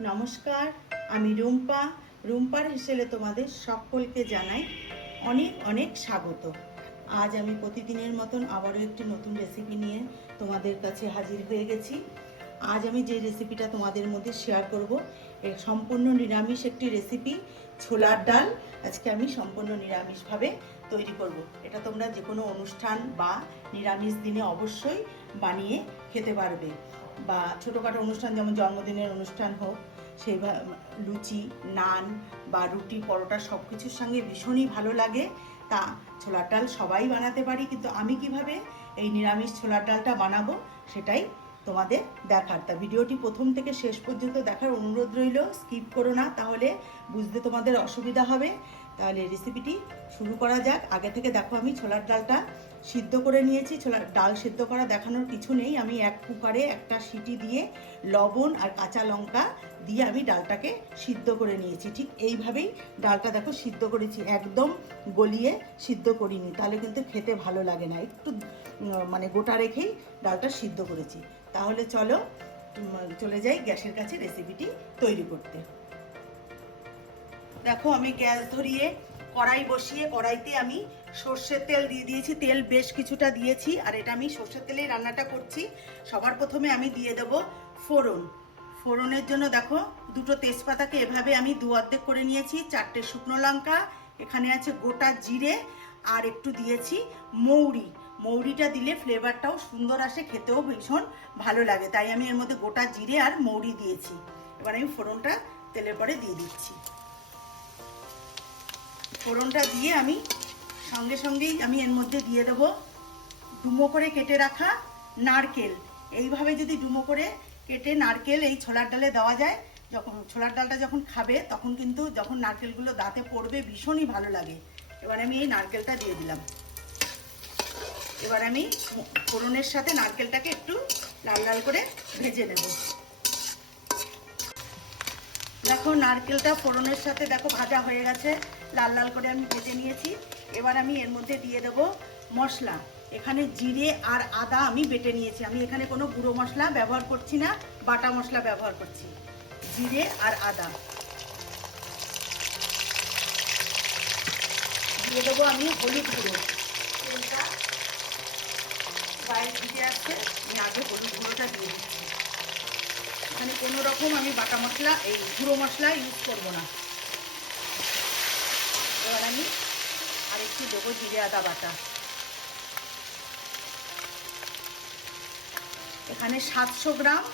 নমস্কার, আমি রুম্পা। রুম্পার হিসেবে তোমাদের সকলকে জানাই অনেক অনেক স্বাগত। আজ আমি প্রতিদিনের মতন আবারও একটি নতুন রেসিপি নিয়ে তোমাদের কাছে হাজির হয়ে গেছি। আজ আমি যে রেসিপিটা তোমাদের মধ্যে শেয়ার করব, এ সম্পূর্ণ নিরামিষ একটি রেসিপি ছোলার ডাল। আজকে আমি সম্পূর্ণ নিরামিষভাবে তৈরি করব। এটা তোমরা যে কোনো অনুষ্ঠান বা নিরামিষ দিনে অবশ্যই বানিয়ে খেতে পারবে। বা ছোটোখাটো অনুষ্ঠান, যেমন জন্মদিনের অনুষ্ঠান হোক, সেই লুচি, নান বা রুটি, পরোটা সব কিছুর সঙ্গে ভীষণই ভালো লাগে। তা ছোলার ডাল সবাই বানাতে পারি, কিন্তু আমি কীভাবে এই নিরামিষ ছোলার ডালটা বানাবো সেটাই তোমাদের দেখার। তা ভিডিওটি প্রথম থেকে শেষ পর্যন্ত দেখার অনুরোধ রইল, স্কিপ করো না, তাহলে বুঝতে তোমাদের অসুবিধা হবে। তাহলে রেসিপিটি শুরু করা যাক। আগে থেকে দেখো আমি ছোলার ডালটা সিদ্ধ করে নিয়েছি। ছোলার ডাল সিদ্ধ করা দেখানোর কিছু নেই। আমি এক কুকারে একটা সিটি দিয়ে লবণ আর কাঁচা লঙ্কা দিয়ে আমি ডালটাকে সিদ্ধ করে নিয়েছি। ঠিক এইভাবেই ডালটা দেখো সিদ্ধ করেছি। একদম গলিয়ে সিদ্ধ করিনি। তাহলে কিন্তু খেতে ভালো লাগে না। একটু মানে গোটা রেখেই ডালটা সিদ্ধ করেছি। তাহলে চলো চলে যাই গ্যাসের কাছে রেসিপিটি তৈরি করতে। দেখো আমি গ্যাস ধরিয়ে কড়াই বসিয়ে কড়াইতে আমি সর্ষের তেল দিয়ে দিয়েছি। তেল বেশ কিছুটা দিয়েছি আর এটা আমি সর্ষের তেলেই রান্নাটা করছি। সবার প্রথমে আমি দিয়ে দেব ফোড়ন। ফোড়নের জন্য দেখো দুটো তেজপাতাকে এভাবে আমি দু অর্ধেক করে নিয়েছি। চারটে শুকনো লঙ্কা, এখানে আছে গোটা জিরে আর একটু দিয়েছি মৌরি। মৌরিটা দিলে ফ্লেভারটাও সুন্দর আসে, খেতেও ভীষণ ভালো লাগে। তাই আমি এর মধ্যে গোটা জিরে আর মৌরি দিয়েছি। এবার আমি ফোড়নটা তেলের পরে দিয়ে দিচ্ছি। ফোড়নটা দিয়ে আমি সঙ্গে সঙ্গেই আমি এর মধ্যে দিয়ে দেব ডুমো করে কেটে রাখা নারকেল। এইভাবে যদি ডুমো করে কেটে নারকেল এই ছোলার ডালে দেওয়া যায়, যখন ছোলার ডালটা যখন খাবে, তখন কিন্তু যখন নারকেলগুলো দাঁতে পড়বে, ভীষণই ভালো লাগে। এবার আমি এই নারকেলটা দিয়ে দিলাম। এবার আমি ফোড়নের সাথে নারকেলটাকে একটু লাল লাল করে ভেজে নেব। দেখো, নারকেলটা ফোড়নের সাথে দেখো ভাজা হয়ে গেছে। লাল লাল করে আমি ভেজে নিয়েছি। এবার আমি এর মধ্যে দিয়ে দেব মশলা। এখানে জিরে আর আদা আমি বেটে নিয়েছি। আমি এখানে কোনো গুঁড়ো মশলা ব্যবহার করছি না, বাটা মশলা ব্যবহার করছি। জিরে আর আদা। দিয়ে দেবো আমি হলুদ গুঁড়ো। তেলটা বাইরে দিতে আসছে, আমি আগে হলুদ গুঁড়োটা দিয়ে দিচ্ছি। এখানে কোনো রকম আমি বাটা মশলা, এই গুঁড়ো মশলা ইউজ করব না। আমি আরেকটু দেবো জিরে আদা বাটা। এখানে সাতশো গ্রাম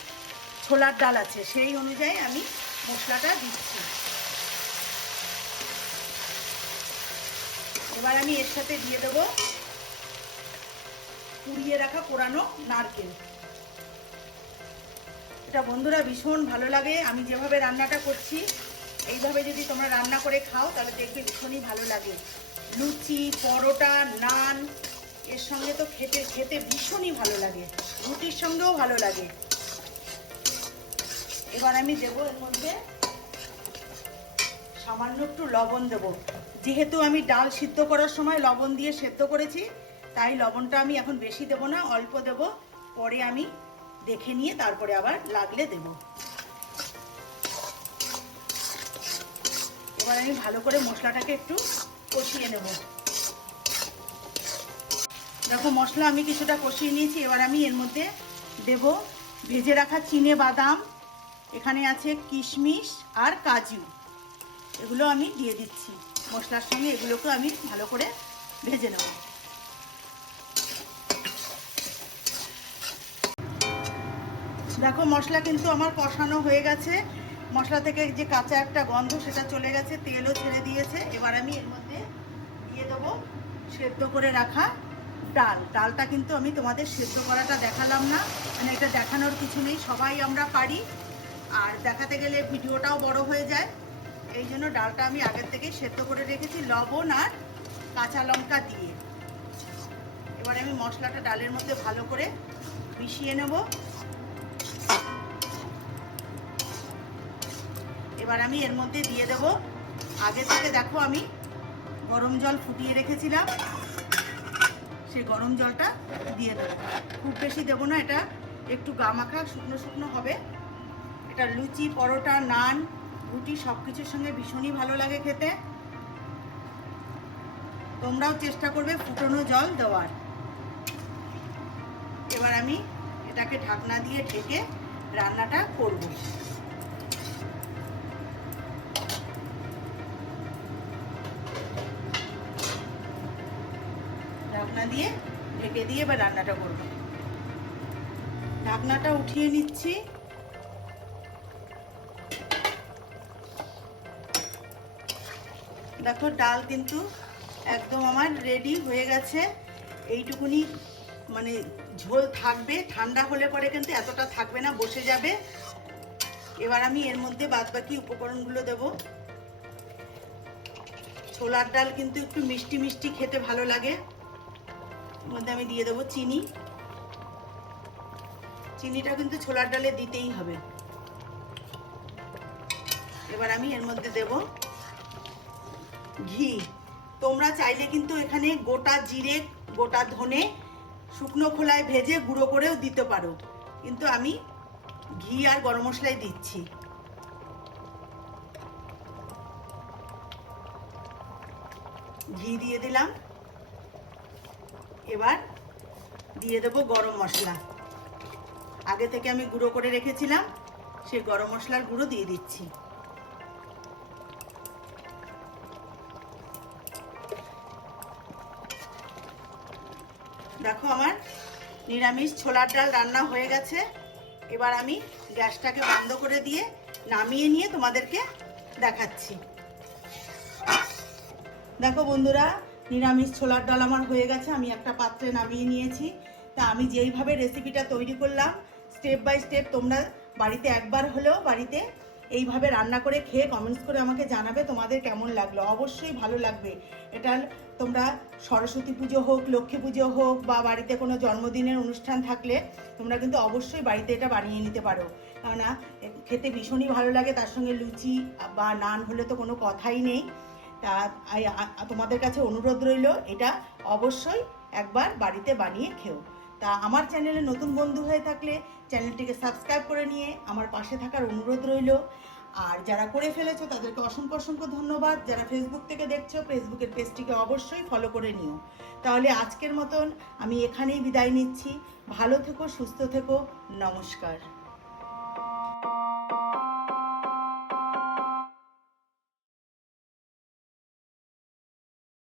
ছোলার ডাল আছে, সেই অনুযায়ী আমি মশলাটা দিচ্ছি। এবার আমি এর সাথে দিয়ে দেবো কুড়িয়ে রাখা কোরানো নারকেল। এটা বন্ধুরা ভীষণ ভালো লাগে, আমি যেভাবে রান্নাটা করছি এইভাবে যদি তোমরা রান্না করে খাও, তাহলে দেখবে ভীষণই ভালো লাগে। লুচি, পরোটা, নান, এর সঙ্গে তো খেতে খেতে ভীষণই ভালো লাগে। রুটির সঙ্গেও ভালো লাগে। এবার আমি দেবো এর মধ্যে সামান্য একটু লবণ দেবো। যেহেতু আমি ডাল সিদ্ধ করার সময় লবণ দিয়ে সেদ্ধ করেছি, তাই লবণটা আমি এখন বেশি দেবো না, অল্প দেবো। পরে আমি দেখে নিয়ে তারপরে আবার লাগলে দেব। এবার আমি ভালো করে মশলাটাকে একটু কষিয়ে নেব। দেখো, মশলা আমি কিছুটা কষিয়ে নিয়েছি। এবার আমি এর মধ্যে দেব ভেজে রাখা চিনে বাদাম, এখানে আছে কিশমিশ আর কাজু। এগুলো আমি দিয়ে দিচ্ছি। মশলার সঙ্গে এগুলোকে আমি ভালো করে ভেজে নেব। দেখো, মশলা কিন্তু আমার কষানো হয়ে গেছে। মশলা থেকে যে কাঁচা একটা গন্ধ সেটা চলে গেছে, তেলও ছেড়ে দিয়েছে। এবার আমি এর মধ্যে দিয়ে দেবো সেদ্ধ করে রাখা ডাল। ডালটা কিন্তু আমি তোমাদের সেদ্ধ করাটা দেখালাম না মানে এটা দেখানোর কিছু নেই, সবাই আমরা পারি। আর দেখাতে গেলে ভিডিওটাও বড় হয়ে যায়। এই জন্য ডালটা আমি আগের থেকে সেদ্ধ করে রেখেছি, লবণ আর কাঁচা লঙ্কা দিয়ে। এবার আমি মশলাটা ডালের মধ্যে ভালো করে মিশিয়ে নেব। এবার আমি এর মধ্যে দিয়ে দেব। আগে থেকে দেখো আমি গরম জল ফুটিয়ে রেখেছিলাম। সেই গরম জলটা দিয়ে দেবো। খুব বেশি দেবো না, এটা একটু গা মাখা, শুকনো শুকনো হবে। এটা লুচি, পরোটা, নান, রুটি সব কিছুর সঙ্গে ভীষণই ভালো লাগে খেতে। তোমরাও চেষ্টা করবে ফুটনো জল দেওয়ার। এবার আমি এটাকে ঢাকনা দিয়ে ঢেকে রান্নাটা করব। ঢাকনা দিয়ে ঢেকে দিয়ে এবার রান্নাটা করব। ঢাকনাটা উঠিয়ে নিচ্ছি। দেখো ডাল কিন্তু একদম আমার রেডি হয়ে গেছে। এইটুকুনি মানে ঝোল থাকবে, ঠান্ডা হলে পরে কিন্তু এতটা থাকবে না, বসে যাবে। এবার আমি এর মধ্যে বাদবাকি উপকরণগুলো দেব। ছোলার ডাল কিন্তু একটু মিষ্টি মিষ্টি খেতে ভালো লাগে। মধ্যে আমি দিয়ে দেবো চিনি। চিনিটা কিন্তু ছোলার ডালে দিতেই হবে। এবার আমি এর মধ্যে দেব ঘি। তোমরা চাইলে কিন্তু এখানে গোটা জিরে, গোটা ধনে, শুকনো খোলায় ভেজে গুঁড়ো করেও দিতে পারো। কিন্তু আমি ঘি আর গরম মশলাই দিচ্ছি। ঘি দিয়ে দিলাম। এবার দিয়ে দেব গরম মশলা। আগে থেকে আমি গুঁড়ো করে রেখেছিলাম সেই গরম মশলার গুঁড়ো দিয়ে দিচ্ছি। দেখো আমার নিরামিষ ছোলার ডাল রান্না হয়ে গেছে। এবার আমি গ্যাসটাকে বন্ধ করে দিয়ে নামিয়ে নিয়ে তোমাদেরকে দেখাচ্ছি। দেখো বন্ধুরা নিরামিষ ছোলার ডাল আমার হয়ে গেছে, আমি একটা পাত্রে নামিয়ে নিয়েছি। তা আমি যেইভাবে রেসিপিটা তৈরি করলাম স্টেপ বাই স্টেপ তোমরা বাড়িতে একবার হলেও বাড়িতে এইভাবে রান্না করে খেয়ে কমেন্টস করে আমাকে জানাবে তোমাদের কেমন লাগল। অবশ্যই ভালো লাগবে। এটা তোমরা সরস্বতী পুজো হোক, লক্ষ্মী পুজো হোক বা বাড়িতে কোনো জন্মদিনের অনুষ্ঠান থাকলে তোমরা কিন্তু অবশ্যই বাড়িতে এটা বানিয়ে নিতে পারো। কেননা, খেতে ভীষণই ভালো লাগে, তার সঙ্গে লুচি বা নান হলে তো কোনো কথাই নেই। তা তোমাদের কাছে অনুরোধ রইল, এটা অবশ্যই একবার বাড়িতে বানিয়ে খেও। তা আমার চ্যানেলে নতুন বন্ধু হয়ে থাকলে চ্যানেলটিকে সাবস্ক্রাইব করে নিয়ে আমার পাশে থাকার অনুরোধ রইল। আর যারা করে ফেলেছো, তাদেরকে অসংখ্য অসংখ্য ধন্যবাদ। যারা ফেসবুক থেকে দেখছ ফেসবুকের পেজটিকে অবশ্যই ফলো করে নিও। তাহলে আজকের মতন আমি এখানেই বিদায় নিচ্ছি। ভালো থেকো, সুস্থ থেকো। নমস্কার।